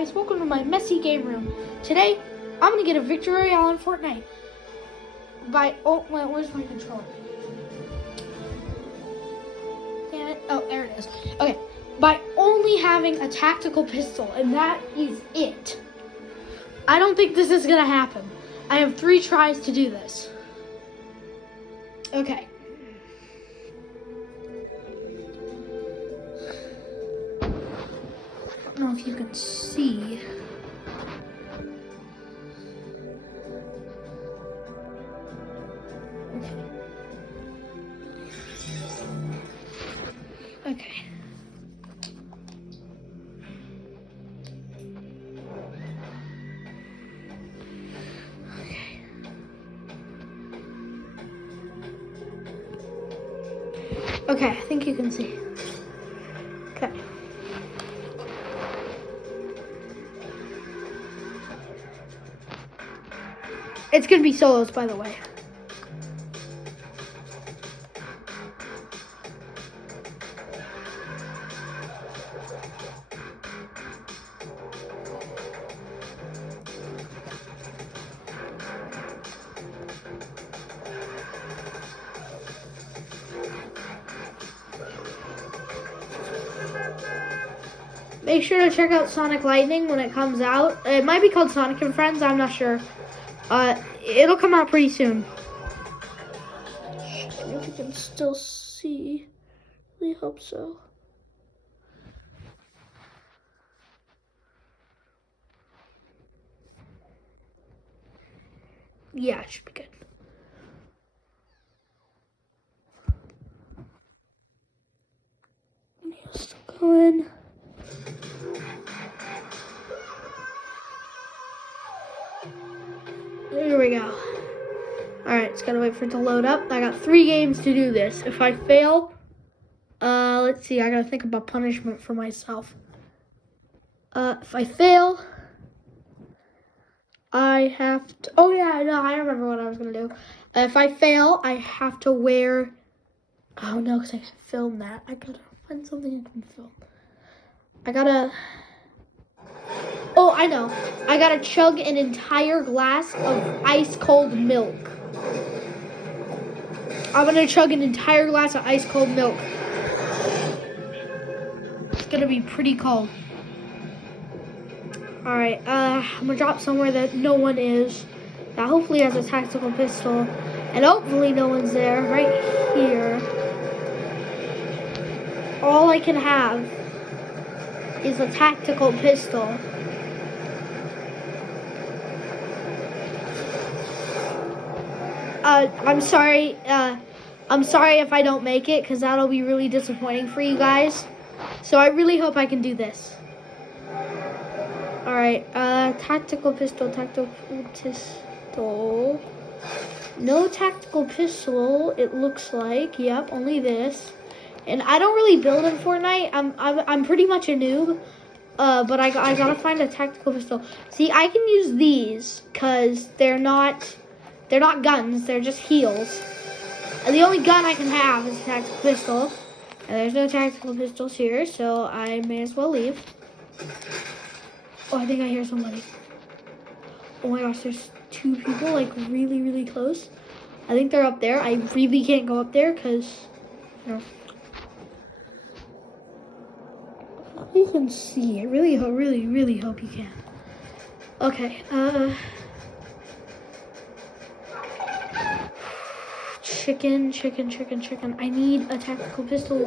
guys, welcome to my messy game room. Today, I'm gonna get a victory royale in Fortnite by, where's my controller? Damn it, oh, there it is. Okay, by only having a tactical pistol, and that is it. I don't think this is gonna happen. I have 3 tries to do this. Okay. I don't know if you can see. Okay. Okay, I think you can see. Okay. It's gonna be solos, by the way. Make sure to check out Sonic Lightning when it comes out. It might be called Sonic and Friends, I'm not sure. It'll come out pretty soon. I don't know if you can still see. Really hope so. Yeah, it should be good. Still going. There we go. Alright, just gotta wait for it to load up. I got 3 games to do this. If I fail, let's see, I gotta think about punishment for myself. If I fail, I have to, oh yeah, no, I remember what I was gonna do. If I fail, I have to wear, oh no, because I can film that. I gotta find something I can film. Oh, I know. I gotta chug an entire glass of ice cold milk. I'm gonna chug an entire glass of ice cold milk. It's gonna be pretty cold. Alright, I'm gonna drop somewhere that no one is. That hopefully has a tactical pistol. And hopefully no one's there. Right here. All I can have is a tactical pistol. I'm sorry if I don't make it, because that'll be really disappointing for you guys. So I really hope I can do this. Alright, tactical pistol. No tactical pistol, it looks like. Yep, only this. And I don't really build in Fortnite. I'm pretty much a noob. But I gotta find a tactical pistol. See, I can use these, because they're not guns, they're just heals. And the only gun I can have is a tactical pistol. And there's no tactical pistols here, so I may as well leave. Oh, I think I hear somebody. Oh my gosh, there's 2 people, like, really, really close. I think they're up there. I really can't go up there, because, you know. You can see. I really hope you can. Okay, Chicken. I need a tactical pistol.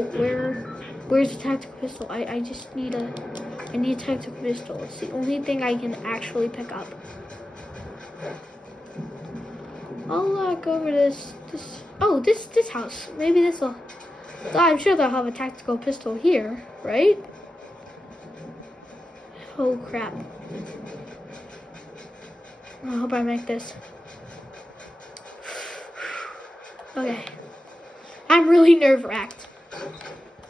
Where's the tactical pistol? I need a tactical pistol. It's the only thing I can actually pick up. I'll go over this house. Maybe this'll. I'm sure they'll have a tactical pistol here, right? Oh crap. I hope I make this. Okay. I'm really nerve-wracked.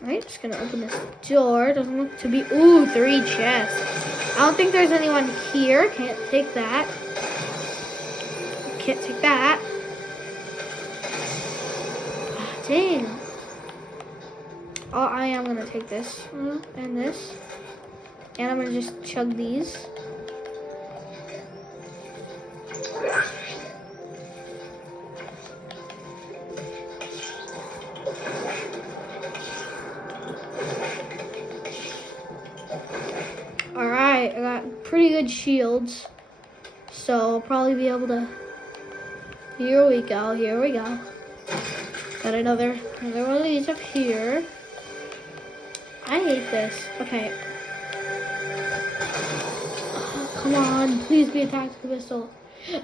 Alright, just gonna open this door. Doesn't look to be, ooh, 3 chests. I don't think there's anyone here. Can't take that. Can't take that. Dang. Oh, I am gonna take this and this. And I'm gonna just chug these. Alright, I got pretty good shields. So I'll probably be able to... Here we go, here we go. Got another one of these up here. I hate this. Okay. Oh, come on, please be a tactical pistol.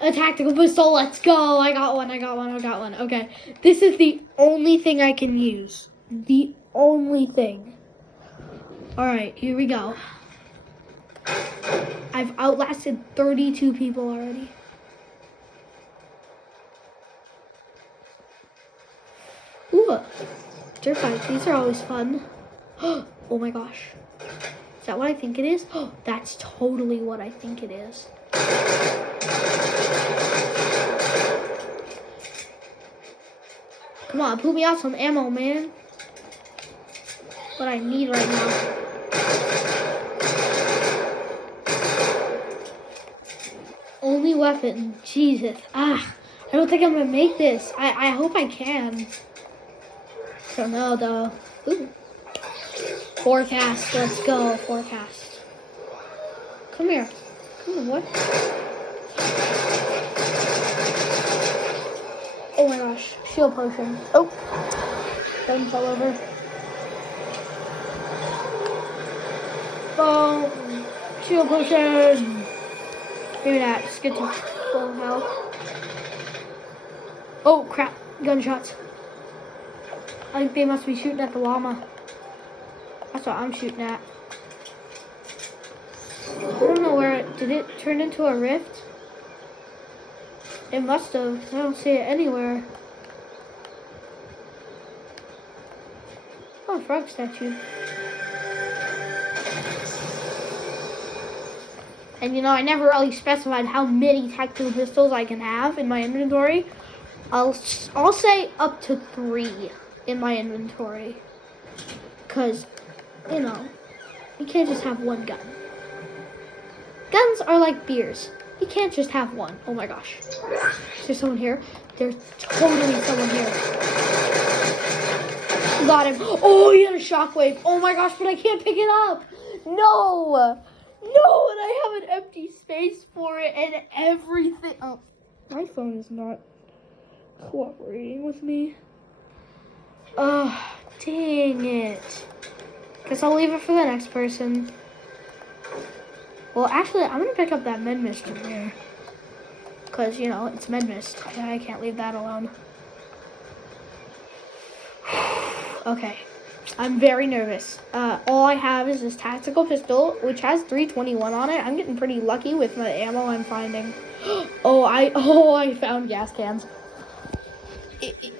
A tactical pistol, let's go. I got one. Okay. This is the only thing I can use. The only thing. Alright, here we go. I've outlasted 32 people already. Ooh, dirt bikes. These are always fun. Oh my gosh. Is that what I think it is? Oh, that's totally what I think it is. Come on, put me out some ammo, man. What I need right now. Only weapon. Jesus. I don't think I'm gonna make this. I hope I can. Don't know though. Ooh. Forecast. Let's go. Forecast. Come here. Come on, what? Oh my gosh. Shield potion. Oh. Gun fell over. Boom. Shield potion. Give me that. Just get to full health. Oh crap. Gunshots. I think they must be shooting at the llama. That's what I'm shooting at. I don't know where it... Did it turn into a rift? It must have, because I don't see it anywhere. Oh, frog statue. And you know, I never really specified how many tactical pistols I can have in my inventory. I'll say up to 3 in my inventory. Because, you know, you can't just have one gun. Guns are like beers. You can't just have one. Oh my gosh. Is there someone here? There's totally someone here. Got him. Oh, he had a shockwave. Oh my gosh, but I can't pick it up. No. No, and I have an empty space for it and everything. Oh, my phone is not cooperating with me. Oh, dang it. Guess I'll leave it for the next person. Well, actually, I'm going to pick up that med mist in here. Because, you know, it's med mist. I can't leave that alone. Okay. I'm very nervous. All I have is this tactical pistol, which has 321 on it. I'm getting pretty lucky with the ammo I'm finding. I found gas cans.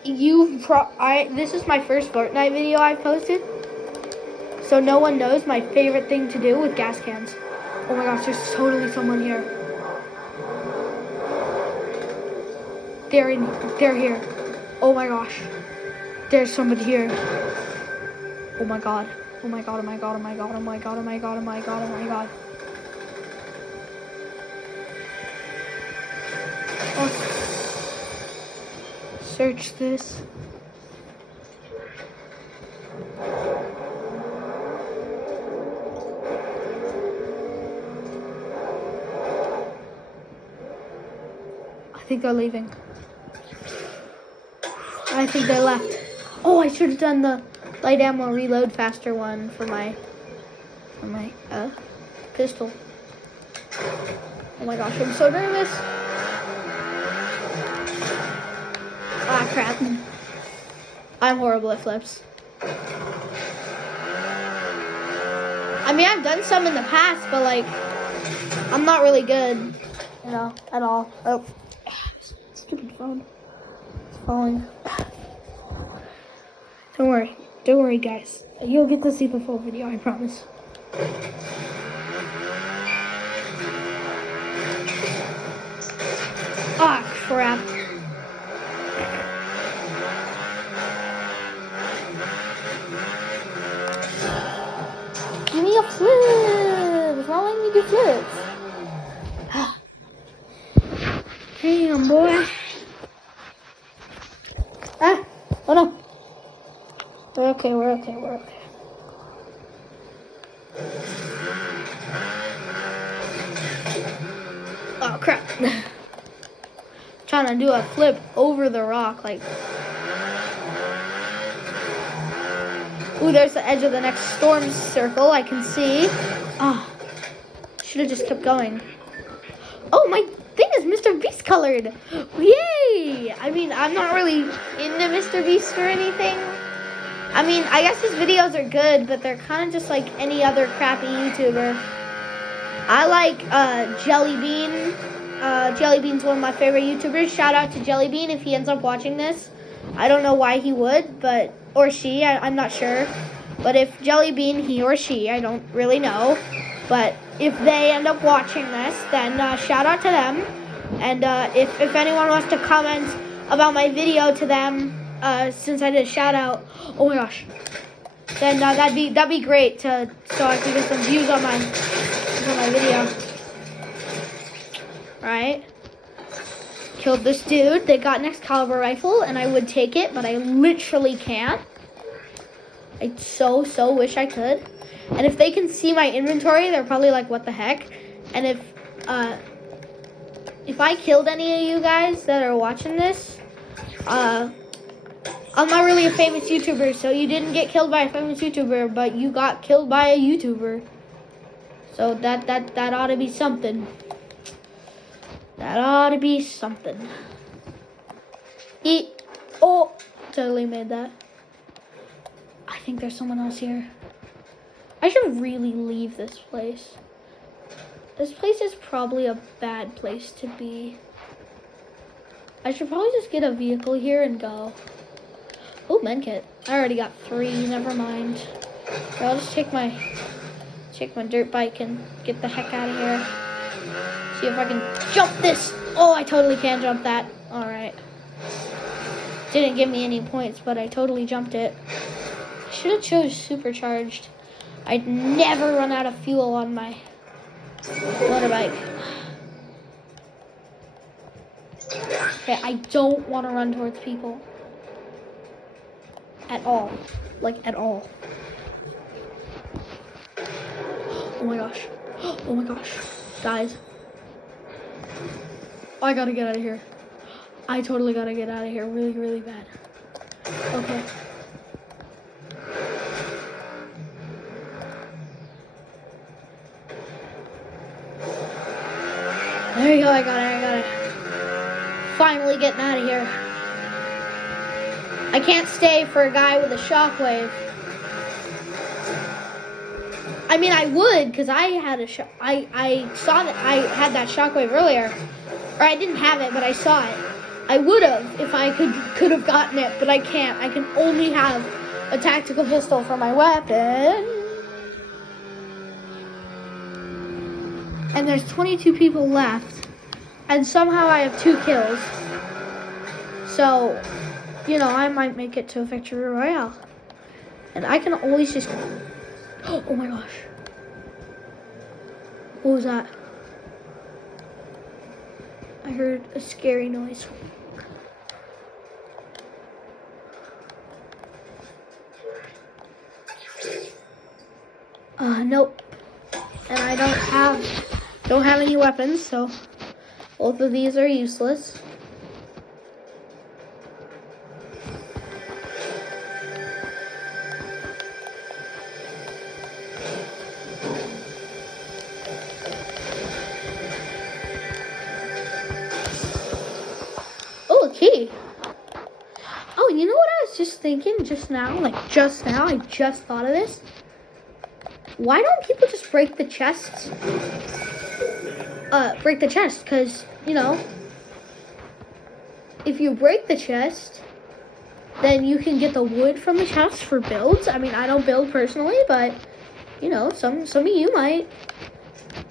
This is my first Fortnite video I've posted. So no one knows my favorite thing to do with gas cans. Oh my gosh, there's totally someone here. They're here. Oh my gosh. There's somebody here. Oh my god. Oh my god, oh my god, oh my god, oh my god, oh my god, oh my god, oh my god. Oh. Search this. I think they're leaving. I think they left. Oh, I should have done the light ammo reload faster one for my pistol. Oh my gosh, I'm so nervous. Ah, crap. I'm horrible at flips. I mean, I've done some in the past, but like, I'm not really good, you know, at all. Oh, stupid phone. It's falling. Don't worry, guys. You'll get to see the full video, I promise. Ah, crap. Give me a flip. Damn, boy. Ah, oh no. We're okay, we're okay, we're okay. Oh, crap. Trying to do a flip over the rock, like. Ooh, there's the edge of the next storm circle, I can see. Ah, should have just kept going. Oh, my thing is Mr. Beast colored. Yay! I mean, I'm not really into Mr. Beast or anything. I mean, I guess his videos are good, but they're kind of just like any other crappy YouTuber. I like Jelly Bean. Jelly Bean's one of my favorite YouTubers. Shout out to Jelly Bean if he ends up watching this. I don't know why he would, but or she, I'm not sure. But if Jelly Bean, he or she, I don't really know. But if they end up watching this, then shout out to them. And if anyone wants to comment about my video to them, since I did a shout out, oh my gosh, then that'd be great so I can get some views on my video. Right? Killed this dude. They got an Excalibur rifle, and I would take it, but I literally can't. I so wish I could. And if they can see my inventory, they're probably like, what the heck? And if I killed any of you guys that are watching this, I'm not really a famous YouTuber, so you didn't get killed by a famous YouTuber, but you got killed by a YouTuber. So that ought to be something. That ought to be something. Oh, totally made that. I think there's someone else here. I should really leave this place. This place is probably a bad place to be. I should probably just get a vehicle here and go. Oh, medkit. I already got 3. Never mind. Here, I'll just take my dirt bike and get the heck out of here. See if I can jump this. Oh, I totally can jump that. All right. Didn't give me any points, but I totally jumped it. I should have chose supercharged. I'd never run out of fuel on my motorbike. Okay, I don't want to run towards people. At all. Like, at all. Oh my gosh. Oh my gosh. Guys. I gotta get out of here. I totally gotta get out of here really, really bad. Okay. There you go, I got it. Finally getting out of here. I can't stay for a guy with a shockwave. I mean, I would, because I had I saw that I had that shockwave earlier. Or I didn't have it, but I saw it. I would have if I could have gotten it, but I can't. I can only have a tactical pistol for my weapon. And there's 22 people left. And somehow I have 2 kills. So, you know, I might make it to a victory royale. And I can always just... Oh my gosh. What was that? I heard a scary noise. Nope. And I don't have any weapons, so both of these are useless. Oh, a key. Oh, you know what I was just thinking just now? Like just now, I just thought of this. Why don't people just break the chests? Break the chest, because, you know, if you break the chest, then you can get the wood from the chest for builds. I mean, I don't build personally, but, you know, some of you might.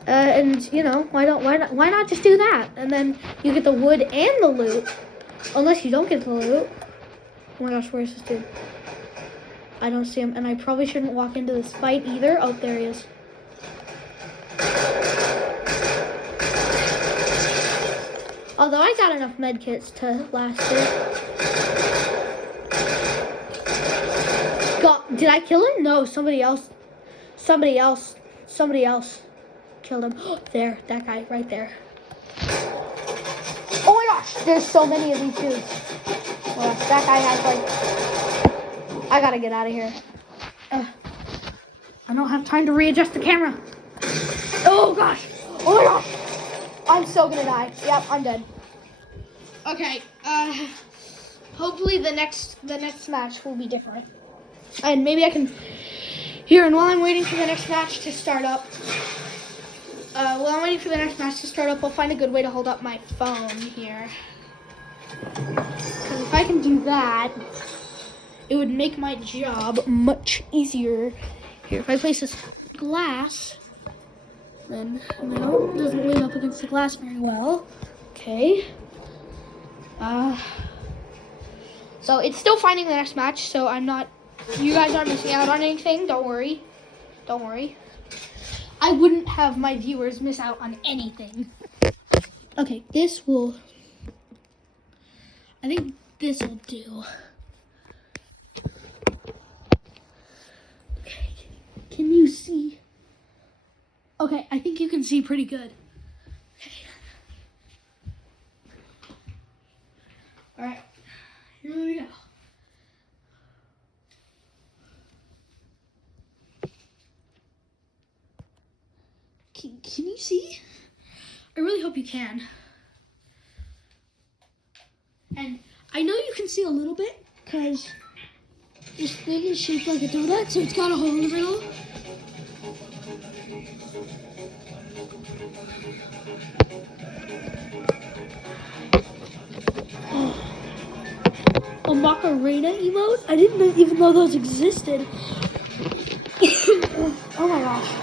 And, you know, why not just do that? And then you get the wood and the loot, unless you don't get the loot. Oh my gosh, where's this dude? I don't see him, and I probably shouldn't walk into this fight either. Oh, there he is. Oh, Although I got enough med kits to last it. Did I kill him? No, somebody else killed him. There, that guy right there. Oh my gosh, there's so many of these dudes. Oh my gosh, that guy has like... I gotta get out of here. I don't have time to readjust the camera. Oh gosh. Oh my gosh. I'm so gonna die. Yep, I'm dead. Okay, hopefully the next match will be different. And maybe I can... Here, and while I'm waiting for the next match to start up, I'll find a good way to hold up my phone here. Because if I can do that, it would make my job much easier. Here, if I place this glass, then no, it doesn't lean up against the glass very well. Okay. So it's still finding the next match, so you guys aren't missing out on anything. Don't worry. I wouldn't have my viewers miss out on anything. Okay, I think this will do. Okay, can you see? Okay, I think you can see pretty good. Okay. All right, here we go. Can you see? I really hope you can. And I know you can see a little bit because this thing is shaped like a donut, so it's got a hole in the middle. A Macarena emote? I didn't even know those existed. Oh my gosh.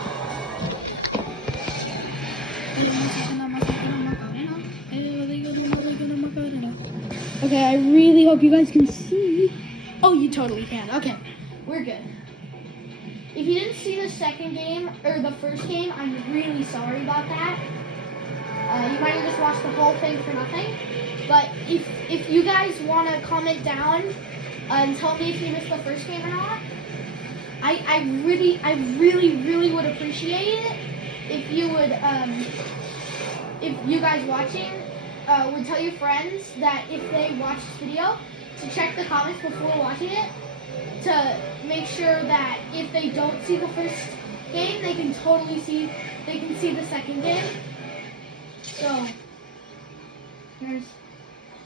Okay, I really hope you guys can see. Oh, you totally can. Okay, we're good. If you didn't see the second game, or the first game, I'm really sorry about that. You might have just watched the whole thing for nothing. But if you guys want to comment down and tell me if you missed the first game or not, I really would appreciate it if you would, if you guys watching would tell your friends that if they watch this video, to check the comments before watching it, to make sure that if they don't see the first game, they can see the second game. So, there's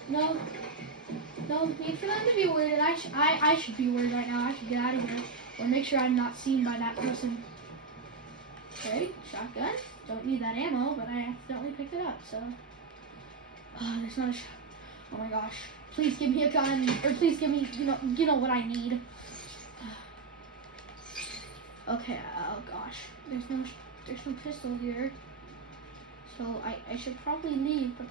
no need for them to be worried, and I should be worried right now. I should get out of here, or make sure I'm not seen by that person. Okay, shotgun. Don't need that ammo, but I accidentally picked it up, so. There's not a oh my gosh. Please give me a gun, or please give me, you know what I need. Okay, oh gosh. There's no pistol here. So I should probably leave, but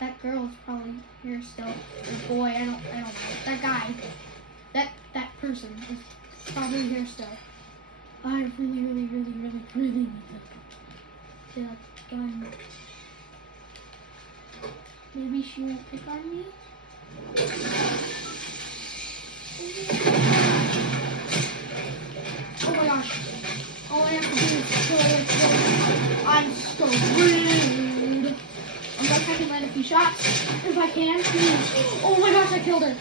that girl's probably here still. Or boy, I don't know. That guy, that person is probably here still. I really need to get a gun. Maybe she won't pick on me. Oh my gosh. All I have to do is kill it. I'm screwed. Unless I can land a few shots. If I can, please. Oh my gosh, I killed her.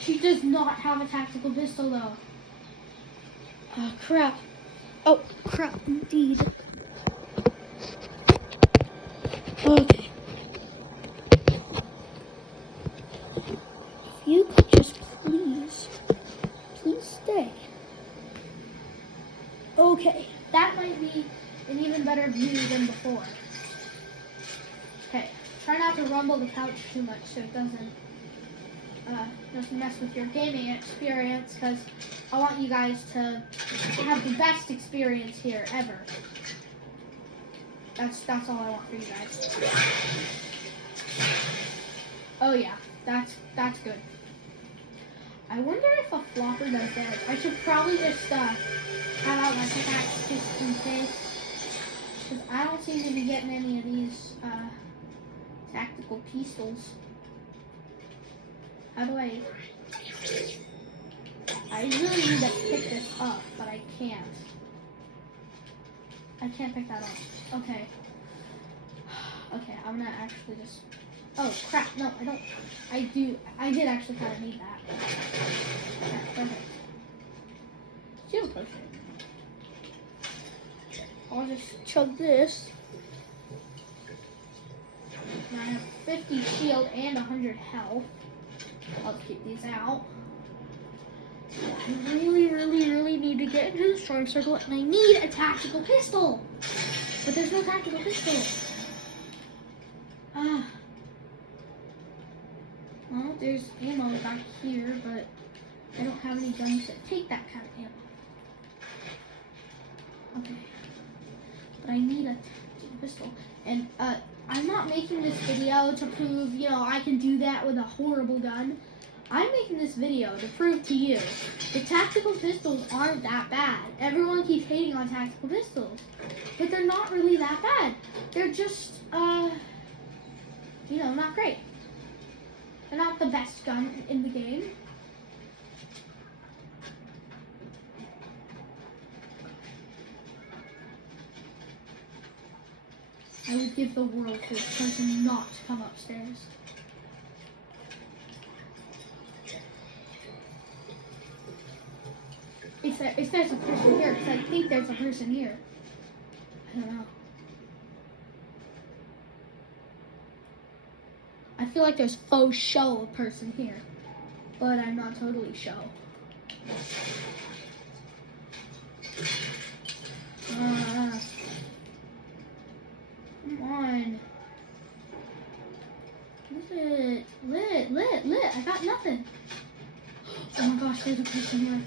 She does not have a tactical pistol though. Oh crap. Oh crap indeed. Okay. You could just please stay. Okay, that might be an even better view than before. Okay, try not to rumble the couch too much so it doesn't mess with your gaming experience, because I want you guys to have the best experience here ever. That's all I want for you guys. Oh yeah, that's good. I wonder if a flopper does damage. I should probably just have out my pickaxe just in case, because I don't seem to be getting any of these Tactical pistols. How do I really need to pick this up, but I can't. I can't pick that up. Okay. Okay, I'm gonna actually just... Oh, crap. No, I don't. I did actually kind of need that. Okay, perfect. Shield potion. I'll just chug this. Now I have 50 shield and 100 health. I'll keep these out. I really need to get into the storm circle, and I need a tactical pistol. But there's no tactical pistol. Well, there's ammo back here, but I don't have any guns that take that kind of ammo. Okay. But I need a tactical pistol. And I'm not making this video to prove, you know, I can do that with a horrible gun. I'm making this video to prove to you the tactical pistols aren't that bad. Everyone keeps hating on tactical pistols, but they're not really that bad. They're just, you know, not great. They're not the best gun in the game. I would give the world for this person not to come upstairs. If there's a person here, because I think there's a person here. I don't know. I feel like there's faux show a person here, but I'm not totally show. Come on. Lit. I got nothing. Oh my gosh, there's a person here.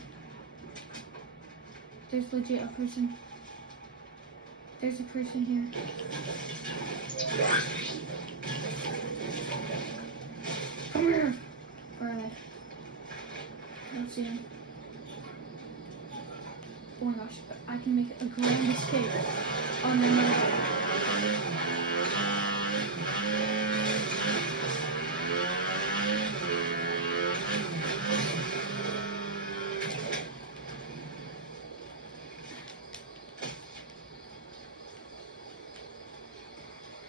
There's legit a person. There's a person here. Come here. Where are they? I don't see him. Oh my gosh, I can make a grand escape on my mobile.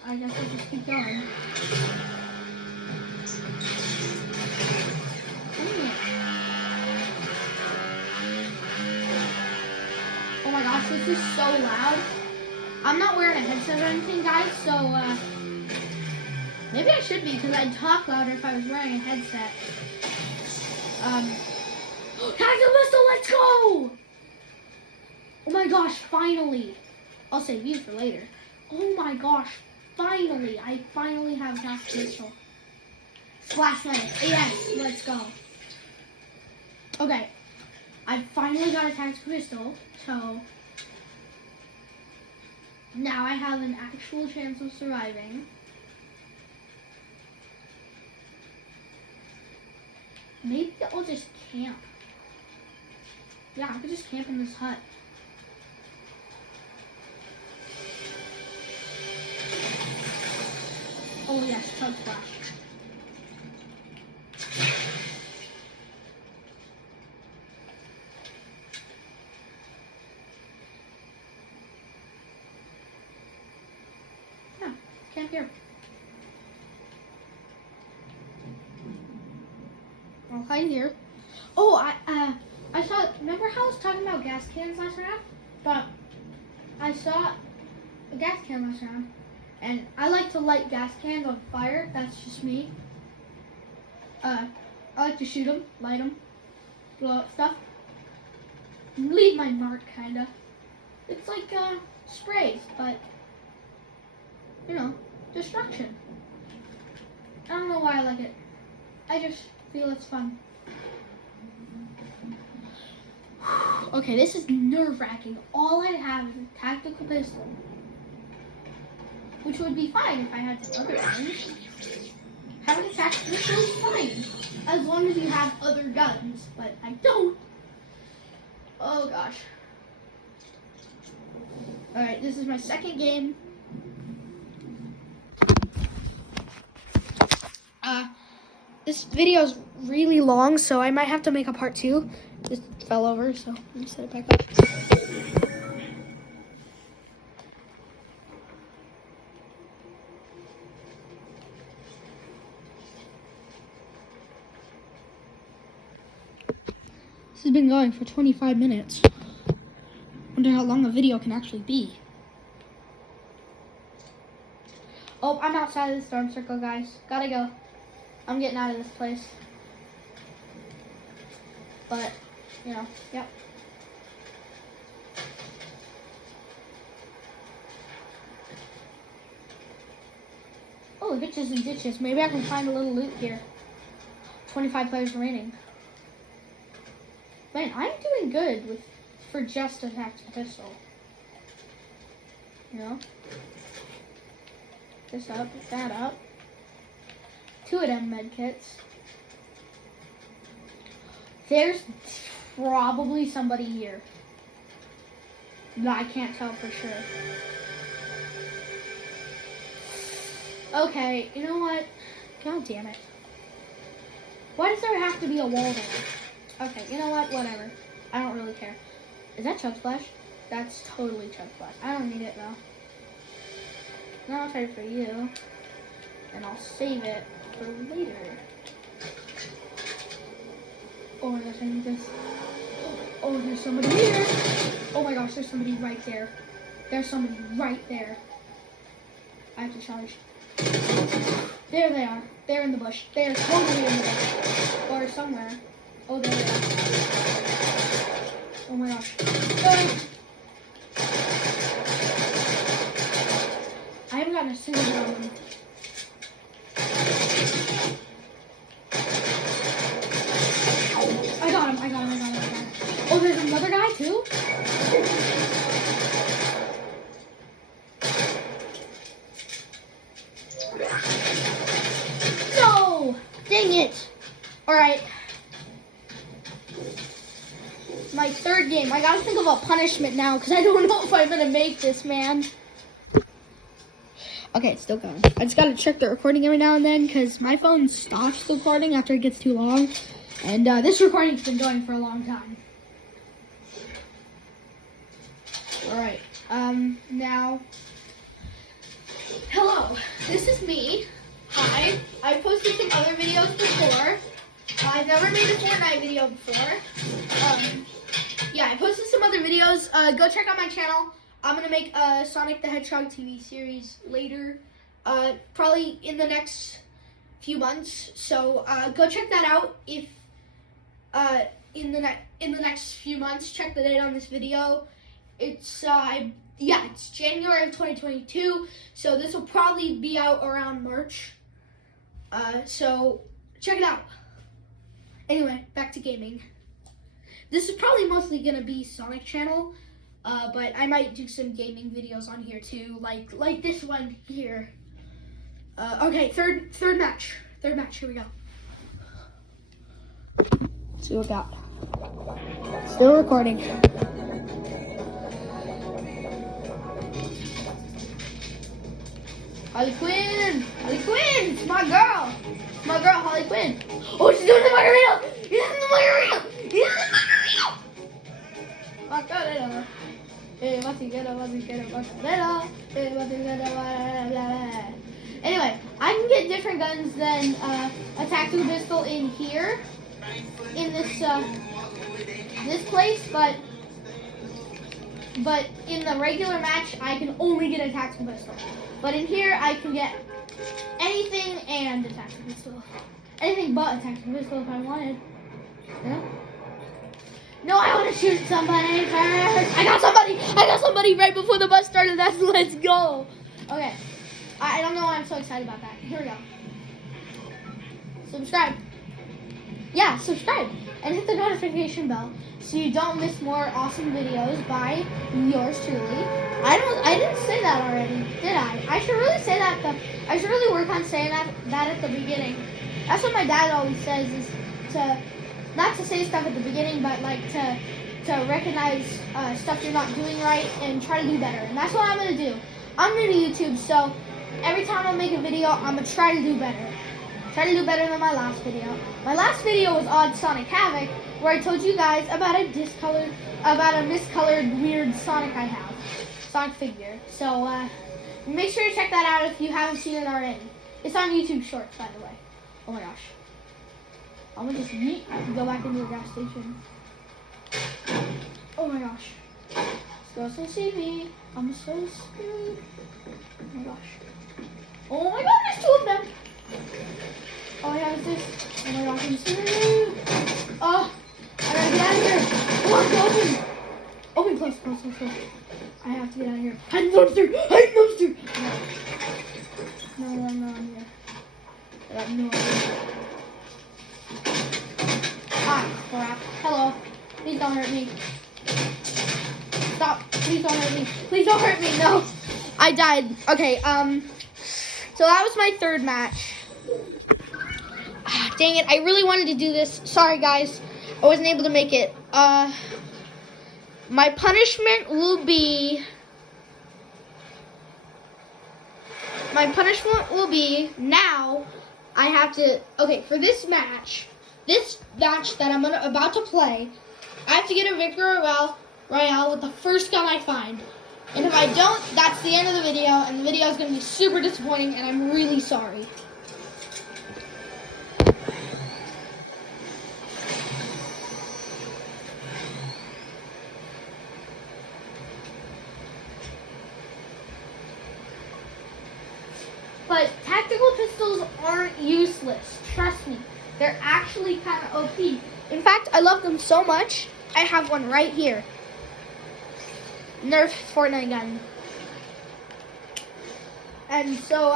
I guess I'll just keep going. Oh my gosh, this is so loud. I'm not wearing a headset or anything, guys, so maybe I should be, because I'd talk louder if I was wearing a headset. Tactical pistol, let's go! Oh my gosh, finally. I'll save these for later. Oh my gosh. Finally, I finally have a tactical pistol. Flashlight, yes, let's go. Okay, I finally got a tactical pistol, so now I have an actual chance of surviving. Maybe I'll just camp. Yeah, I could just camp in this hut. Oh yes, chug splash. Yeah, camp here. I'll hide here. Oh, I saw. Remember how I was talking about gas cans last round? But I saw a gas can last round. And I like to light gas cans on fire. That's just me. I like to shoot them, light them, blow up stuff. Leave my mark, kinda. It's like sprays, but you know, destruction. I don't know why I like it. I just feel it's fun. Okay, this is nerve-wracking. All I have is a tactical pistol. Which would be fine if I had some other guns. Having a tactical pistol is fine, as long as you have other guns, but I don't. Oh gosh. Alright, this is my second game. This video is really long, so I might have to make a part 2. This fell over, so let me set it back up. This has been going for 25 minutes. Wonder how long a video can actually be. Oh, I'm outside of the storm circle, guys. Gotta go. I'm getting out of this place. But, you know, yep. Oh, ditches and ditches. Maybe I can find a little loot here. 25 players remaining. Man, I'm doing good for just a tactical pistol. You know? This up, that up. 2 of them med kits. There's probably somebody here. But I can't tell for sure. Okay, you know what? God damn it. Why does there have to be a wall there? Okay, you know what? Whatever. I don't really care. Is that chug splash? That's totally chug splash. I don't need it though. Now I'll try it for you. And I'll save it for later. Oh my gosh, I need this. Oh, there's somebody here. Oh my gosh, there's somebody right there. There's somebody right there. I have to charge. There they are. They're in the bush. They are totally in the bush. Or somewhere. Oh, there they are. Oh my gosh. I haven't gotten a single hit on them. I got him. Oh, there's another guy too? No! Dang it! Alright. My 3rd game. I gotta think of a punishment now because I don't know if I'm gonna make this, man. Okay, it's still going. I just gotta check the recording every now and then because my phone stops the recording after it gets too long. And this recording's been going for a long time. Alright, now, hello, this is me. Hi, I've posted some other videos before. I've never made a Fortnite video before. Yeah, I posted some other videos. Go check out my channel. I'm going to make a Sonic the Hedgehog TV series later, probably in the next few months. So go check that out if in the next few months. Check the date on this video. It's it's January of 2022. So this will probably be out around March. So check it out. Anyway, back to gaming. This is probably mostly gonna be Sonic channel, but I might do some gaming videos on here too, like this one here. Okay, third match. Here we go. Let's see what we got. Still recording. Harley Quinn, it's my girl. It's my girl, Harley Quinn. Oh, she's doing the margarita. Macarena. Anyway, I can get different guns than a tactical pistol in here, in this place, but in the regular match, I can only get a tactical pistol. But in here, I can get anything and a tactical pistol. Anything but a tactical pistol if I wanted. Yeah. No, I want to shoot somebody first. I got somebody right before the bus started. Let's go. Okay. I don't know why I'm so excited about that. Here we go. Subscribe. Yeah, subscribe. And hit the notification bell so you don't miss more awesome videos by yours truly. I didn't say that already, did I? I should really say that. I should really work on saying that at the beginning. That's what my dad always says, is to not to say stuff at the beginning, but like to recognize stuff you're not doing right and try to do better. And that's what I'm gonna do. I'm new to YouTube, so every time I make a video, I'm gonna try to do better. Try to do better than my last video. My last video was on Sonic Havoc, where I told you guys about a miscolored weird Sonic I have. Sonic figure. So make sure to check that out if you haven't seen it already. It's on YouTube Shorts, by the way. Oh my gosh. I'm gonna just go back into the gas station. Oh my gosh. This girl can see me. I'm so scared. Oh my gosh. Oh my god, there's two of them. Oh my god, is this? Oh my gosh, I'm scared. Oh, I gotta get out of here. Come on, open. Open, close. I have to get out of here. Hide monster! Hide monster! No, I'm here. I got no idea. Ah, crap. Hello. Please don't hurt me. Stop. Please don't hurt me. Please don't hurt me. No. I died. Okay, so that was my third match. Dang it. I really wanted to do this. Sorry, guys. I wasn't able to make it. My punishment will be... now I have to... Okay, for this match that I'm about to play, I have to get a victory royale with the first gun I find. And if I don't, that's the end of the video, and the video is going to be super disappointing, and I'm really sorry. But tactical pistols aren't useless. Trust me. They're actually kind of OP. In fact, I love them so much, I have one right here. Nerf Fortnite gun. And so,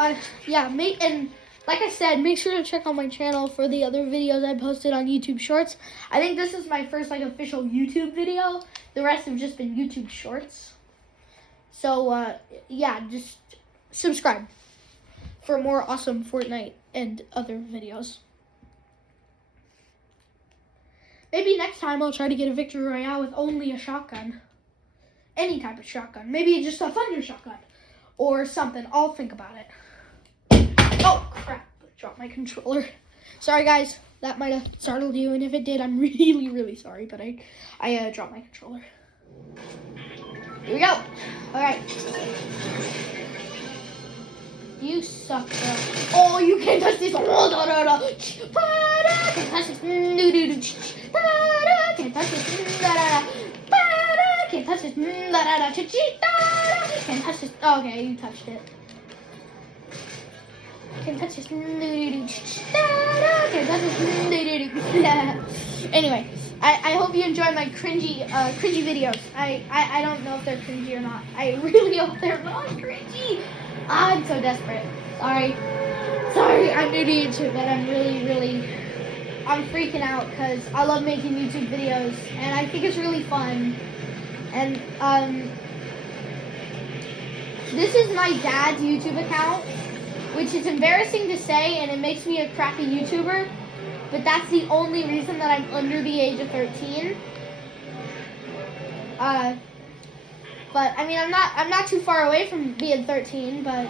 yeah, and like I said, make sure to check out my channel for the other videos I posted on YouTube Shorts. I think this is my first, official YouTube video. The rest have just been YouTube Shorts. So, yeah, just subscribe for more awesome Fortnite and other videos. Maybe next time I'll try to get a victory royale with only a shotgun. Any type of shotgun. Maybe just a thunder shotgun. Or something. I'll think about it. Oh, crap. I dropped my controller. Sorry, guys. That might have startled you. And if it did, I'm really, really sorry. But I dropped my controller. Here we go. All right. You suck, bro. Oh, you can't touch this. Oh, no. Can't touch this. Can't touch this. Can't touch this. Can't touch this. Oh, okay, you touched it. Can't touch this. Can't touch this. Anyway, I hope you enjoy my cringy videos. I don't know if they're cringy or not. I really hope they're not cringy. I'm so desperate. Sorry, I'm new to YouTube, but I'm freaking out because I love making YouTube videos, and I think it's really fun. And, this is my dad's YouTube account, which is embarrassing to say, and it makes me a crappy YouTuber, but that's the only reason that I'm under the age of 13. But I mean, I'm not too far away from being 13, but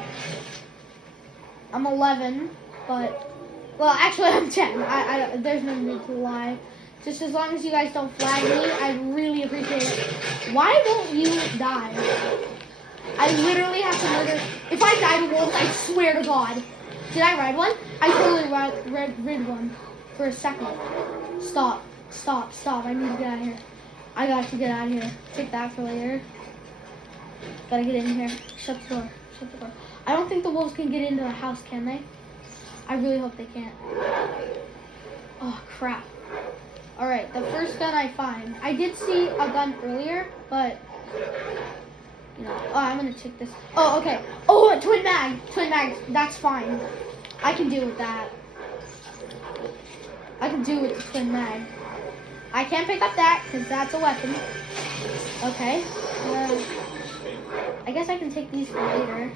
I'm 11. But well, actually, I'm 10. There's no need to lie. Just as long as you guys don't flag me, I really appreciate it. Why won't you die? I literally have to murder. If I die to wolves, I swear to God. Did I ride one? I totally rid one for a second. Stop. I need to get out of here. I got to get out of here. Take that for later. Gotta get in here. Shut the door. I don't think the wolves can get into the house, can they? I really hope they can't. Oh, crap. Alright, the first gun I find. I did see a gun earlier, but... You know, I'm gonna take this. Oh, okay. Oh, a twin mag. That's fine. I can deal with that. I can do with the twin mag. I can't pick up that, because that's a weapon. Okay. I guess I can take these for later.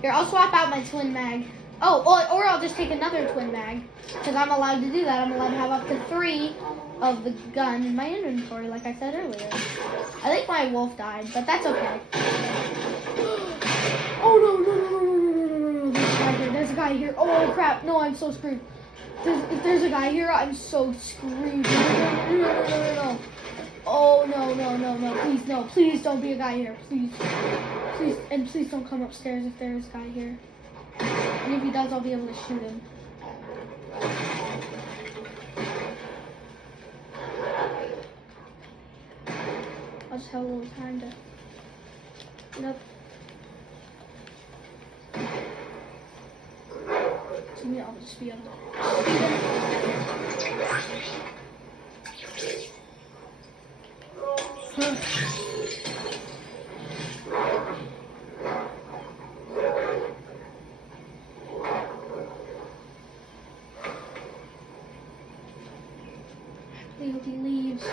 Here, I'll swap out my twin mag. Oh, or I'll just take another twin mag, because I'm allowed to do that. I'm allowed to have up to 3 of the gun in my inventory, like I said earlier. I think my wolf died, but that's okay. Oh, no. There's a guy guy here. Oh crap! No, I'm so screwed. If there's a guy here, I'm so screwed. No. Oh no. Please no. Please don't be a guy here. Please. And please don't come upstairs if there's a guy here. And if he does, I'll be able to shoot him. I'll just have a little time to get up. To me, I'll just be able to. I hope he leaves.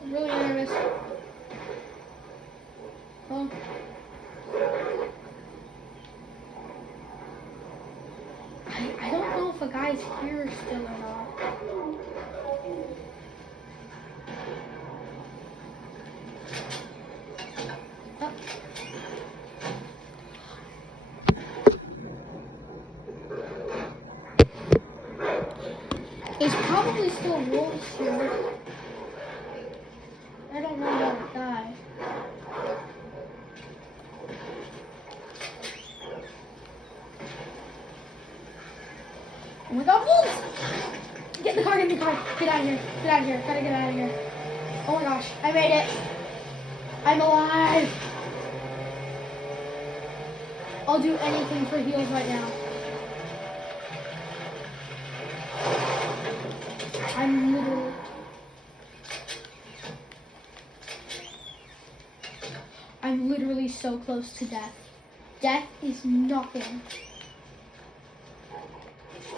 I'm really nervous. Oh. I don't know if a guy's here still or not. Oh. There's probably still wolves here. I don't know how to die. Oh my god, wolves! Get in the car, get in the car. Get out of here. Get out of here. Gotta get out of here. Oh my gosh, I made it. I'm alive. I'll do anything for heals right now. I'm literally so close to death. Death is nothing.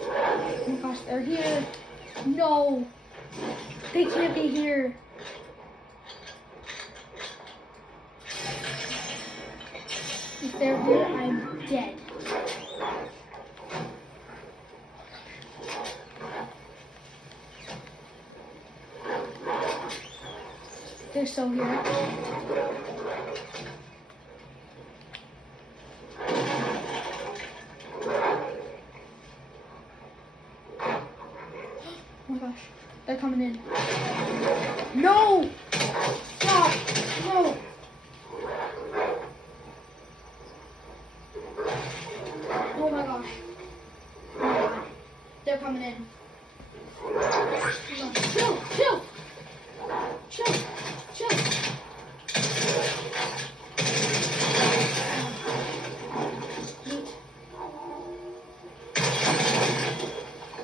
Oh my gosh, they're here. No, they can't be here. If they're here, I'm dead. They're so here. Oh my gosh, they're coming in. No! Stop! No! Oh my gosh. Oh my god. They're coming in. Chill! Chill! Chill! Chill!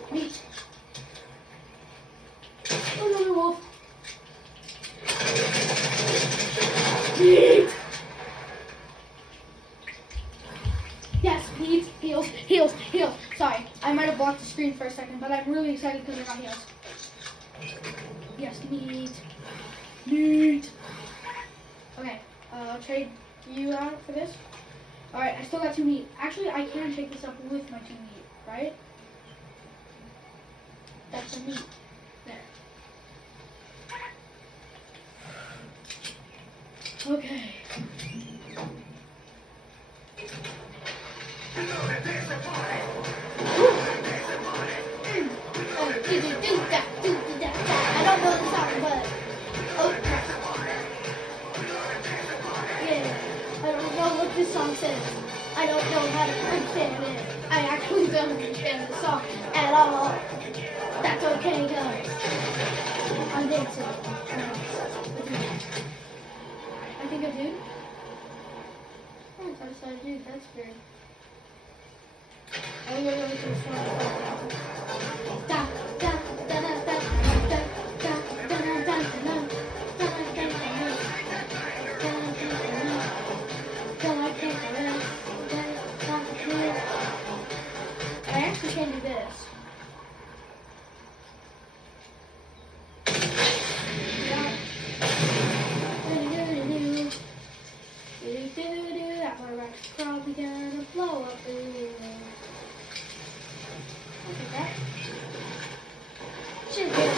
Meat. Another wolf. Meat. Yes, meat. Heals. Heals. Heals. Sorry, I might have blocked the screen for a second, but I'm really excited because I got heals. Yes, meat. Meat. Okay, I'll trade you out for this. Alright, I still got 2 meat. Actually, I can take this up with my 2 meat, right? That's the meat. There. Okay. I don't know the song, but yeah, I don't know what this song says. I don't know how to understand it. I actually don't understand the song at all. That's okay, guys. I'm dancing. I think I do. Oh, I thought I said I do. That's weird. I literally just want to da da da da da da da da da da da da. I actually can do this. That part life's probably gonna blow up. Ooh. Look at that. Chicken.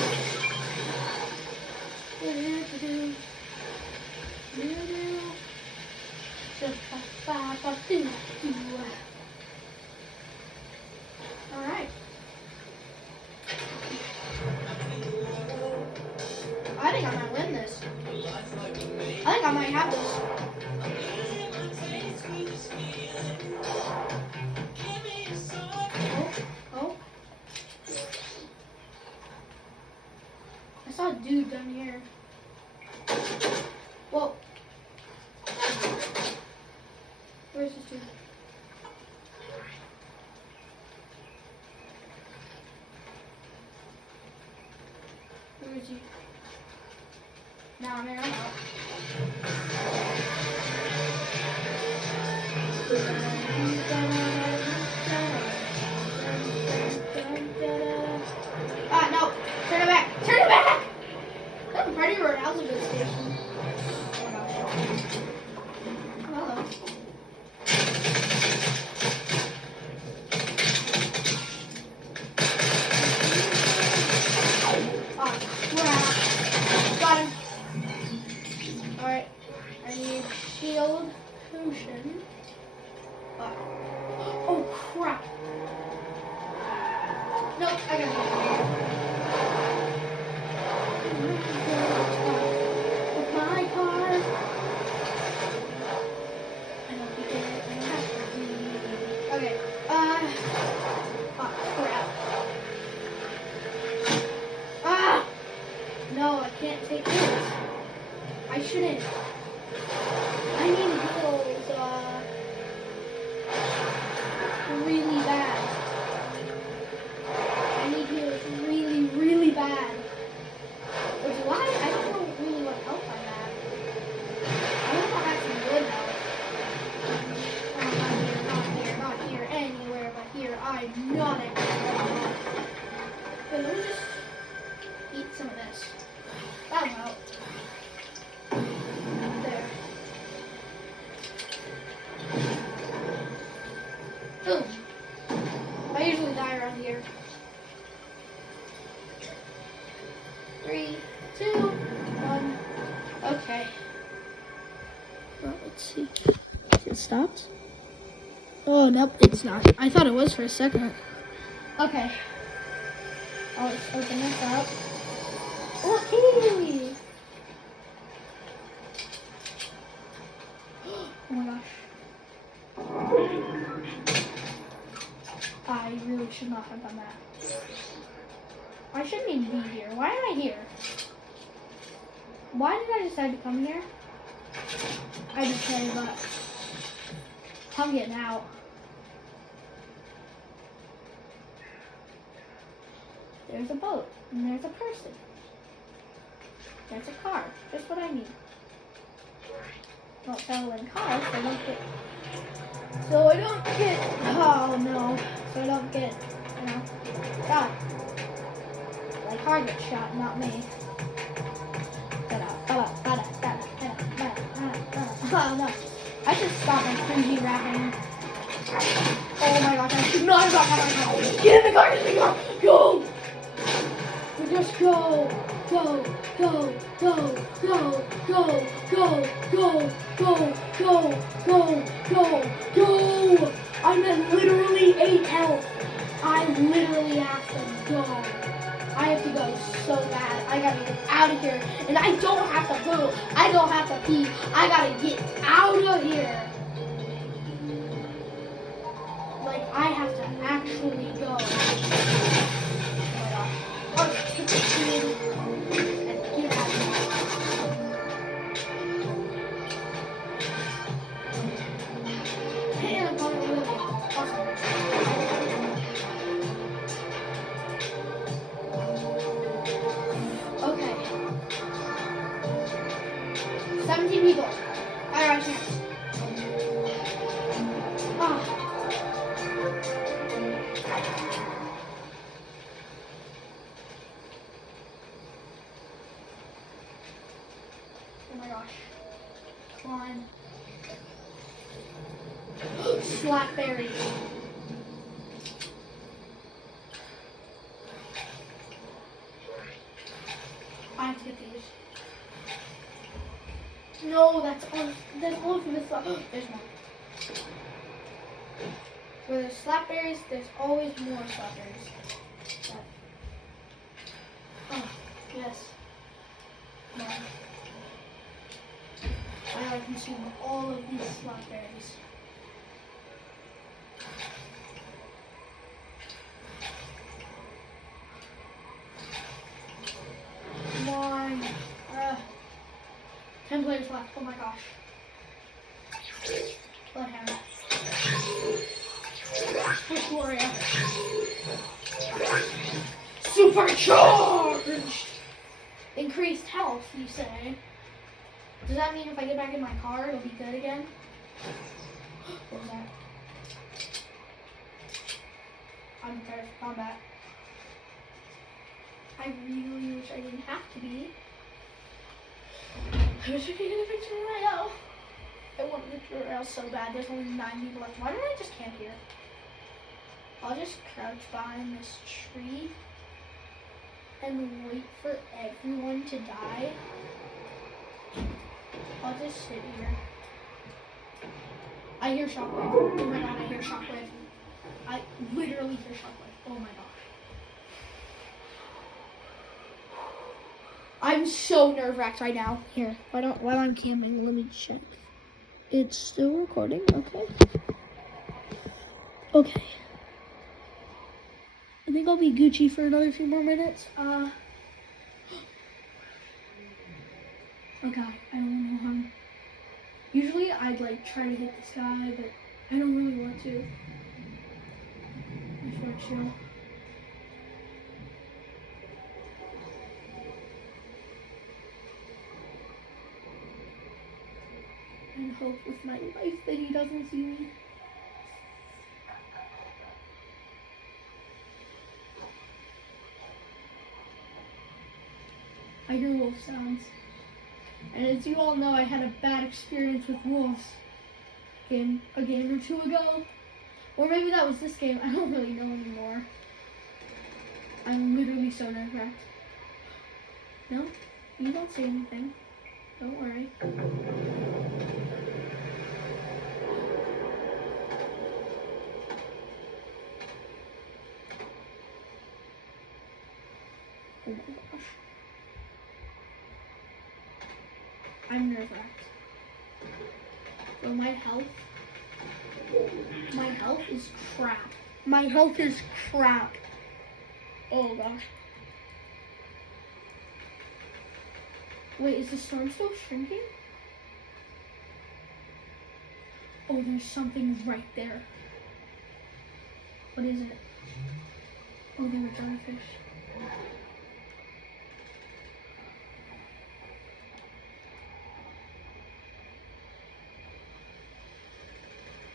Alright. I think I might win this. I think I might have this. Oh. I saw a dude down here. Whoa. Where's this dude? Where is he? Nah, man, I'm out. Ah, no! Turn it back! Turn it back! That's a pretty royale station. Oh gosh. Hello. Oh, crap. Got him. Alright. I need shield potion. Oh, crap. Nope, I gotta get with my car. I don't think it has. Okay. Oh, crap. Ah! No, I can't take this. I shouldn't. I need heals, really bad. I need heals really, really bad. Which is why I don't know really what health I'm at. I hope I have some good health. Oh, not here, anywhere but here. I'm not anywhere. Okay, let me just eat some of this. That'll help. There. Boom. I usually die around here. 3, 2, 1. Okay. Well, let's see. It stopped? Oh, nope, it's not. I thought it was for a second. Okay. I'll just open this up. Okay. Oh my gosh. I really should not have done that. I shouldn't even be here. Why am I here? Why did I decide to come here? I just say, but I'm getting out. There's a boat, and there's a person. There's a car. Just what I need. Don't travel in cars, so I don't get. Oh no. So I don't get, God. My car gets shot, not me. Oh no. I should stop my cringy rapping. Oh my gosh, I should not have gotten out of my car. Get in the car, get in the car! Go! We just go! Go! Go! Go! Go! Go! Go! Go! Go! Go! Go! Go! Go! I'm at literally 8 health. I literally have to go. I have to go so bad. I gotta get out of here. And I don't have to poo. I don't have to pee. I gotta get out of here. Like, I have to actually go. Oh my gosh. I'll just take the screen and get out of here. And I'm going to really awesome. Okay. 17 people. I got a chance. slap berries. I have to get these. No, that's all for the slap. There's more. Where there's slap berries, there's always more slap berries. Oh, yes. Come on. I gotta consume all of these slap berries. Come on. 10 players left. Oh my gosh. Bloodhound. Push warrior. Supercharged! Increased health, you say? Does that mean if I get back in my car, it'll be good again? What was that? I'm prepared for combat. I really wish I didn't have to be. I wish I could get a victory royale. I want a victory royale so bad. There's only 9 people left. Why don't I just camp here? I'll just crouch behind this tree and wait for everyone to die. I'll just sit here. I hear shockwave. Oh my god, I hear shockwave. I literally hear shockwave. Oh my gosh. I'm so nerve-wracked right now. Here, while I'm camping, let me check. It's still recording, okay. Okay. I think I'll be Gucci for another few more minutes. Okay, I don't know how. Usually I'd like try to hit this guy, but I don't really want to. I just want to chill. And hope with my life that he doesn't see me. I hear wolf sounds. And as you all know, I had a bad experience with wolves a game or two ago. Or maybe that was this game. I don't really know anymore. I'm literally so nerve-wracked. No, you don't say anything. Don't worry. Oh my gosh. I'm nerve-wracked. Well, my health is crap. My health is crap. Oh gosh. Wait, is the storm still shrinking? Oh, there's something right there. What is it? Oh, they were jellyfish.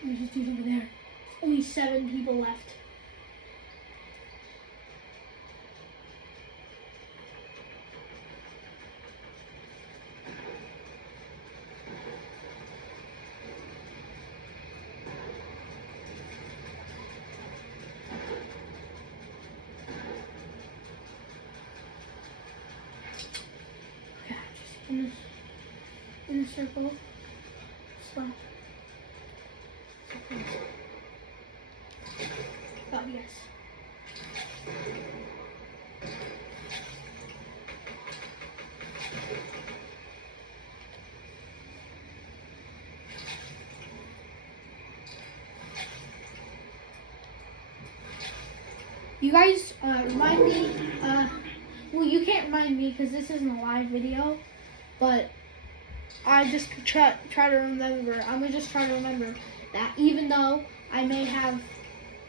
There's a dude over there. There's only 7 people left. Okay, just in a circle. Slap. Oh, yes. You guys remind me, well, you can't remind me because this isn't a live video, but I just try to remember, I'm going to just try to remember that even though I may have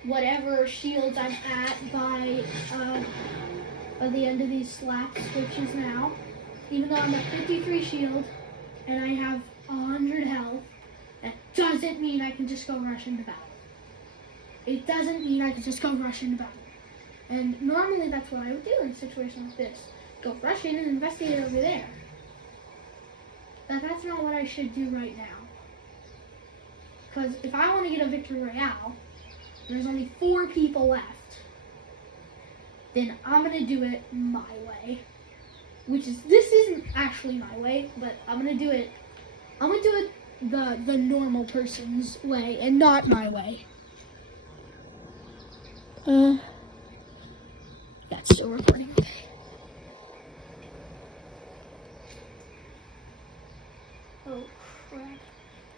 whatever shields I'm at by the end of these slaps, which is now, even though I'm at 53 shield and I have 100 health, that doesn't mean I can just go rush into battle. It doesn't mean I can just go rush into battle. And normally that's what I would do in a situation like this. Go rush in and investigate over there. But that's not what I should do right now. Because if I want to get a victory royale, there's only 4 people left. Then I'm going to do it my way. This isn't actually my way, but I'm going to do it the normal person's way and not my way. Yeah, it's still recording. Okay. Oh crap.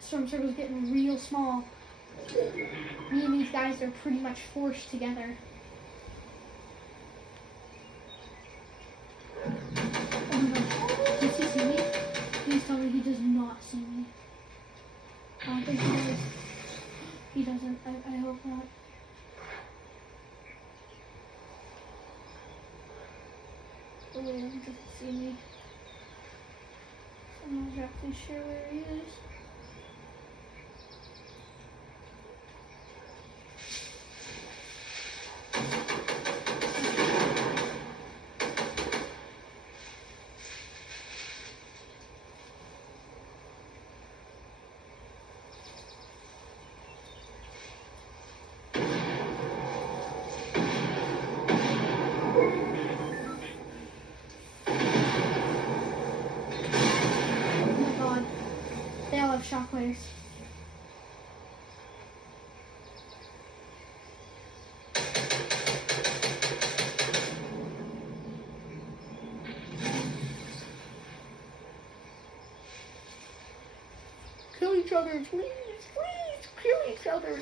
Storm Circle's getting real small. Me and these guys are pretty much forced together. Oh my god. Does he see me? Please tell me he does not see me. I don't think he does. He doesn't. I hope not. Oh wait, he doesn't see me. I'm not exactly sure where he is. They all have shockwaves. Kill each other, please, please, kill each other.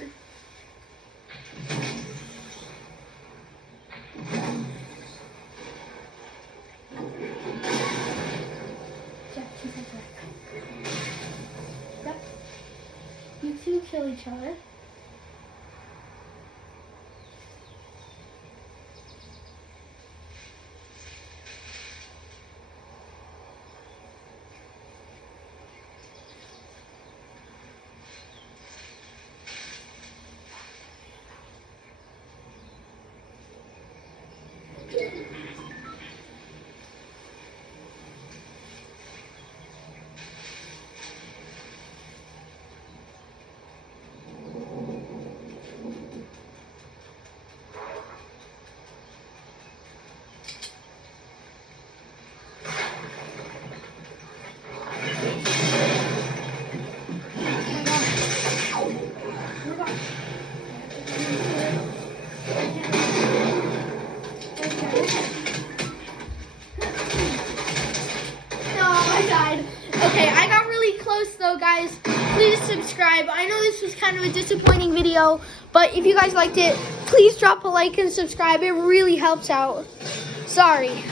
You two kill each other. Okay, I got really close though, guys. Please subscribe. I know this was kind of a disappointing video, but if you guys liked it, please drop a like and subscribe. It really helps out. Sorry.